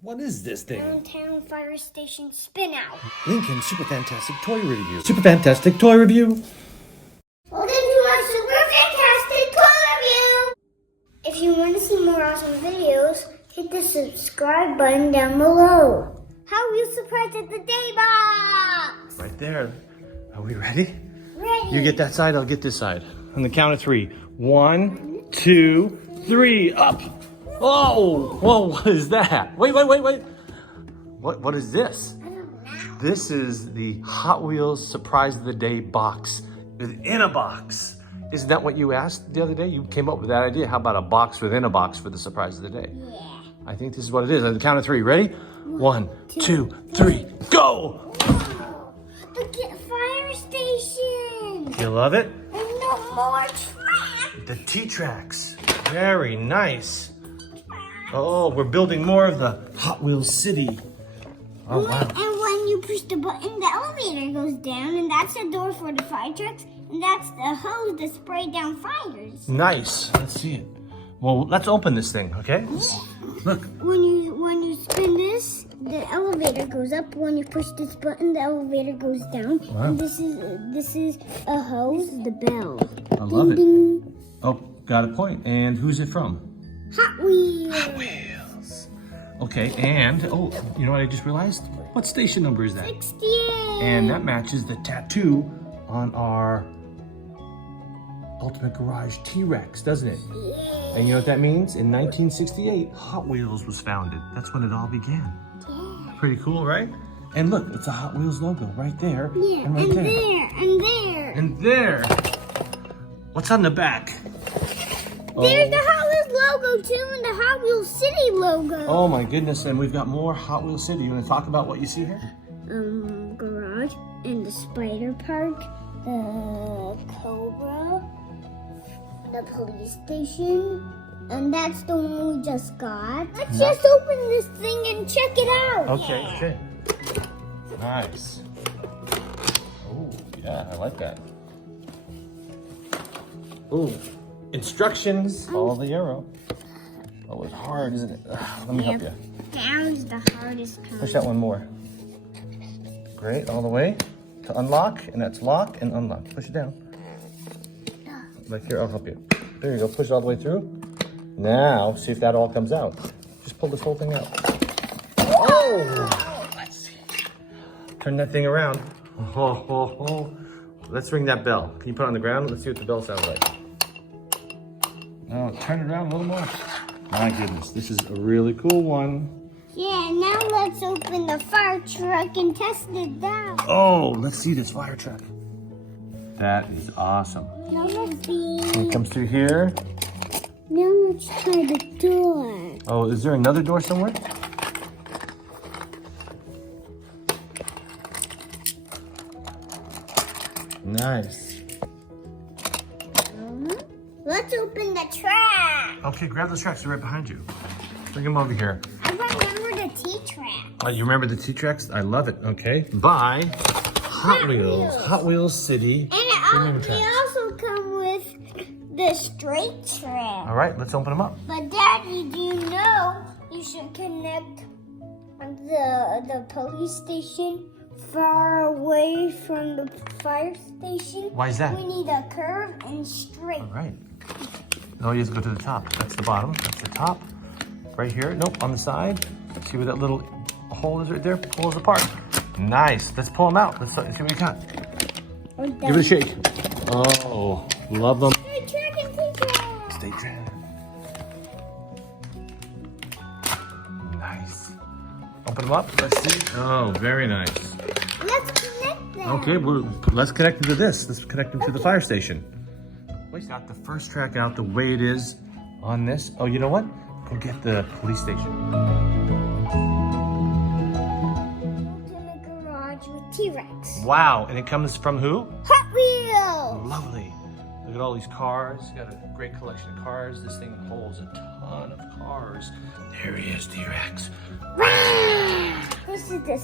What is this thing? Downtown Fire Station Spinout. Lincoln Super Fantastic Toy Review. Super Fantastic Toy Review. Welcome to our Super Fantastic Toy Review. If you want to see more awesome videos, hit the subscribe button down below. How will you surprise at the day box? Right there. Are we ready? Ready. You get that side, I'll get this side. On the count of 3. 1, 2, 3, up. Oh, whoa, what is that? Wait. What is this? I don't know. This is the Hot Wheels Surprise of the Day box within a box. Isn't that what you asked the other day? You came up with that idea. How about a box within a box for the surprise of the day? Yeah. I think this is what it is. On the count of 3, ready? 1, 2, 3, go! Wow. The fire station. You love it? And no more trash. The T-Tracks. Very nice. Oh, we're building more of the Hot Wheels City. Oh, wow. And when you push the button, the elevator goes down, and that's the door for the fire trucks, and that's the hose that spray down fires. Nice. Let's see it. Well, let's open this thing, okay? Look. When you spin this, the elevator goes up. When you push this button, the elevator goes down. Wow. And this is a hose, the bell. I love it. Ding. Oh, got a point. And who's it from? Hot Wheels. Hot Wheels. Okay, and, oh, you know what I just realized? What station number is that? 68. And that matches the tattoo on our Ultimate Garage T-Rex, doesn't it? Yeah. And you know what that means? In 1968, Hot Wheels was founded. That's when it all began. Yeah. Pretty cool, right? And look, it's a Hot Wheels logo right there. Yeah, and right and there. and there. And there. What's on the back? There's the Hot Wheels logo too, and the Hot Wheels City logo. Oh my goodness, and we've got more Hot Wheels City. You want to talk about what you see here? Garage, and the Spider Park, the Cobra, the police station, and that's the one we just got. Let's just open this thing and check it out. Okay. Nice. Oh, yeah, I like that. Oh, instructions. Follow the arrow. Oh, it's hard, isn't it? Let me help you. Down's the hardest part. Push that one more. Great, all the way to unlock, and that's lock and unlock. Push it down. Like here, I'll help you. There you go, push it all the way through. Now, see if that all comes out. Just pull this whole thing out. Oh! Let's see. Turn that thing around. Oh. Let's ring that bell. Can you put it on the ground? Let's see what the bell sounds like. Now, turn it around a little more. My goodness, this is a really cool one. Yeah, now let's open the fire truck and test it down. Oh, let's see this fire truck. That is awesome. Now let's see. It comes through here. Now let's try the door. Oh, is there another door somewhere? Nice. Let's open the track. Okay, grab those tracks. They're right behind you. Bring them over here. I remember the T-track. Oh, you remember the T-Tracks? I love it. Okay. By Hot Wheels. Hot Wheels City. And they also come with the straight track. All right, let's open them up. But Daddy, do you know you should connect the police station far away from the fire station? Why is that? We need a curve and straight. All right. No, you have to go to the top. That's the bottom. That's the top. Right here. Nope, on the side. See where that little hole is right there? Pull those apart. Nice. Let's pull them out. Let's see what we got. Give it a shake. Oh, love them. Straight track and T-track. Stay track. Nice. Open them up. Let's see. Oh, very nice. Let's connect them. Okay, well, let's connect them to this. Let's connect them to the fire station. We got the first track out the way it is on this. Oh, you know what? Go get the police station. Ultimate Garage with T-Rex. Wow, and it comes from who? Hot Wheels. Lovely. Look at all these cars. Got a great collection of cars. This thing holds a ton of cars. There he is, T-Rex. This is the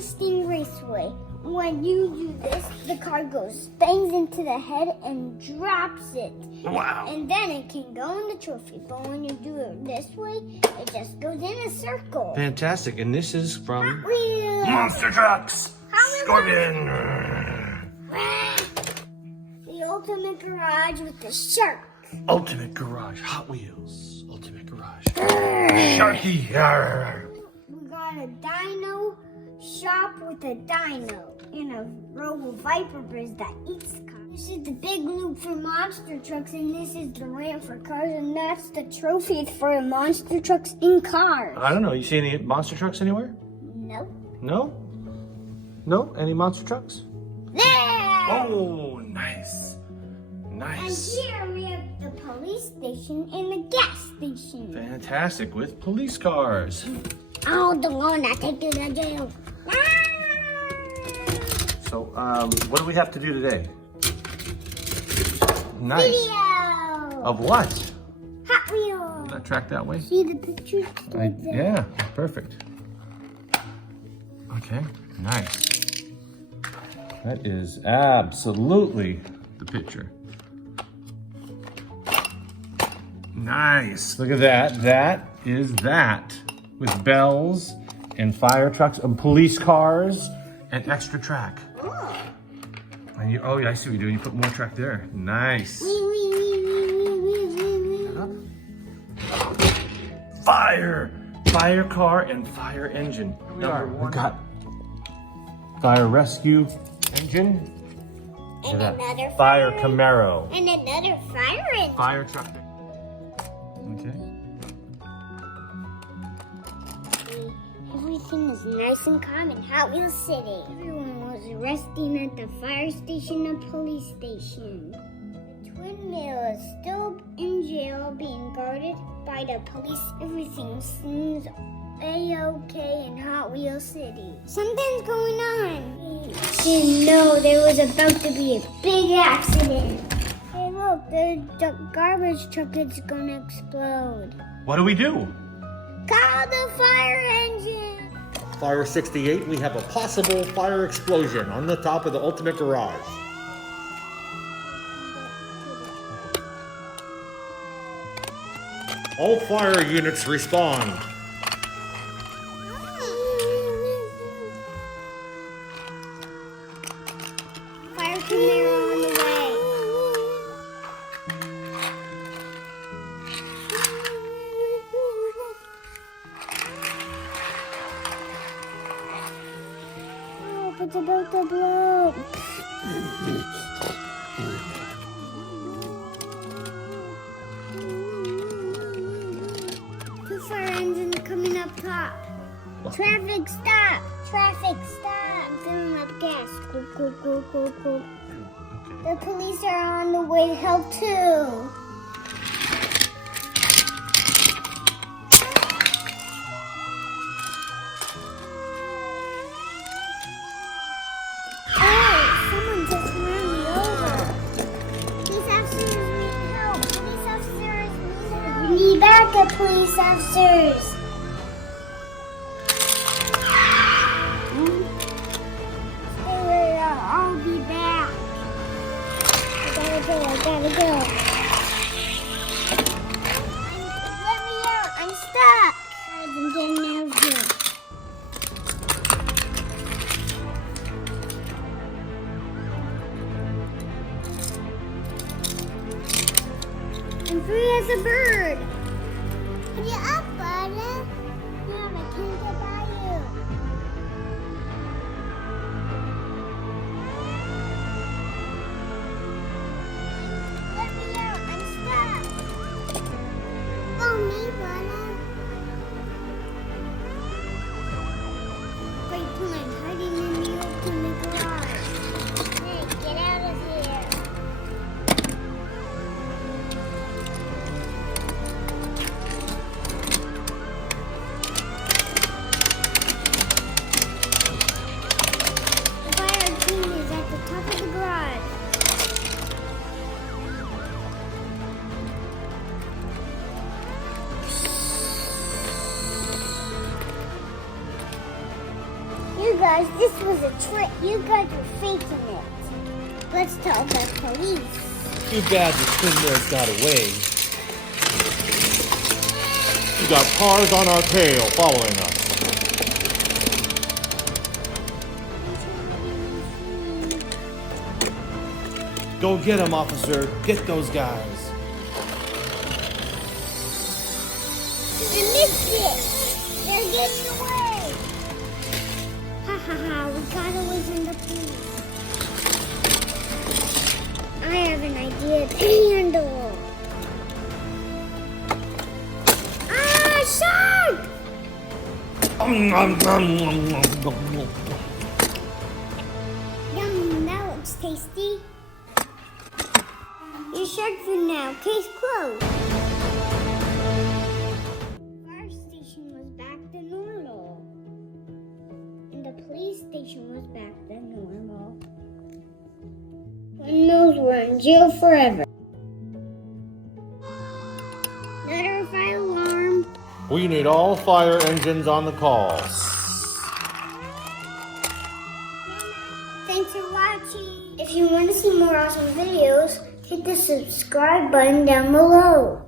Sting Raceway. when you do this, the car bangs into the head and drops it. Wow. And then it can go in the trophy. But when you do it this way, it just goes in a circle. Fantastic. And this is from Hot Wheels. Monster Trucks. Scorpion. The ultimate garage with the shark. Ultimate Garage. Hot Wheels. Ultimate Garage. Sharky. We got a dino shop with a dino and a row of viper birds that eats cars. This is the big loop for monster trucks, and this is the ramp for cars, and that's the trophy for monster trucks in cars. I don't know. You see any monster trucks anywhere? Nope. No? No? Any monster trucks? There! Oh, nice. And Nice. here we have the police station and the gas station. Fantastic with police cars. Oh, the one that take you to jail. So, what do we have to do today? Nice. Video! Of what? Hot Wheels! That track that way? See the pictures? Right there. Yeah, perfect. Okay, nice. That is absolutely the picture. Nice. Look at that. That is that. With bells and fire trucks and police cars and extra track. Oh. And you, oh, yeah, I see what you do. You put more track there. Nice. Fire car and fire engine. We got fire rescue engine. And another Fire Camaro. And another fire engine. Fire truck. Okay. Everything is nice and calm in Hot Wheels City. Everyone was resting at the fire station and police station. The twin mill is still in jail being guarded by the police. Everything seems A-okay in Hot Wheels City. Something's going on. Didn't know there was about to be a big accident. Hey look, the garbage truck is gonna explode. What do we do? Call the fire engine! Fire 68, we have a possible fire explosion on the top of the Ultimate Garage. All fire units respond. Fire Camaro on the way. Oh, it's about to blow. Two fire engines coming up top. Traffic stop! Traffic stop! I'm filling up gas. Go. The police are on the way to help too. Oh, someone just ran me over. Police officers need help. Police officers need help. We need backup, police officers. Stay where you are. I'll be back. I gotta go. Let me out. I'm stuck. I've been getting out of here. I'm free as a bird. Hurry up, Butter. Mom, I can't get by you. Let me out. I'm stuck. Oh, me, Butter. Great plan. Hiding in the ultimate garage. Hey, get out of here. guys, this was a trick. You guys were faking it. Let's tell the police. Too bad the Twin Bears got away. We got cars on our tail following us. Go get them, officer. Get those guys. We missed it. They're getting away. Ha ha ha, we got away from the police. I have an idea to handle. Ah, shark! Yum, that looks tasty. Your shark food now. Case closed. Fire station was back to normal. And the police station was back to normal. Windmills were in jail forever. Another fire alarm. We need all fire engines on the call. Thanks for watching. If you want to see more awesome videos, hit the subscribe button down below.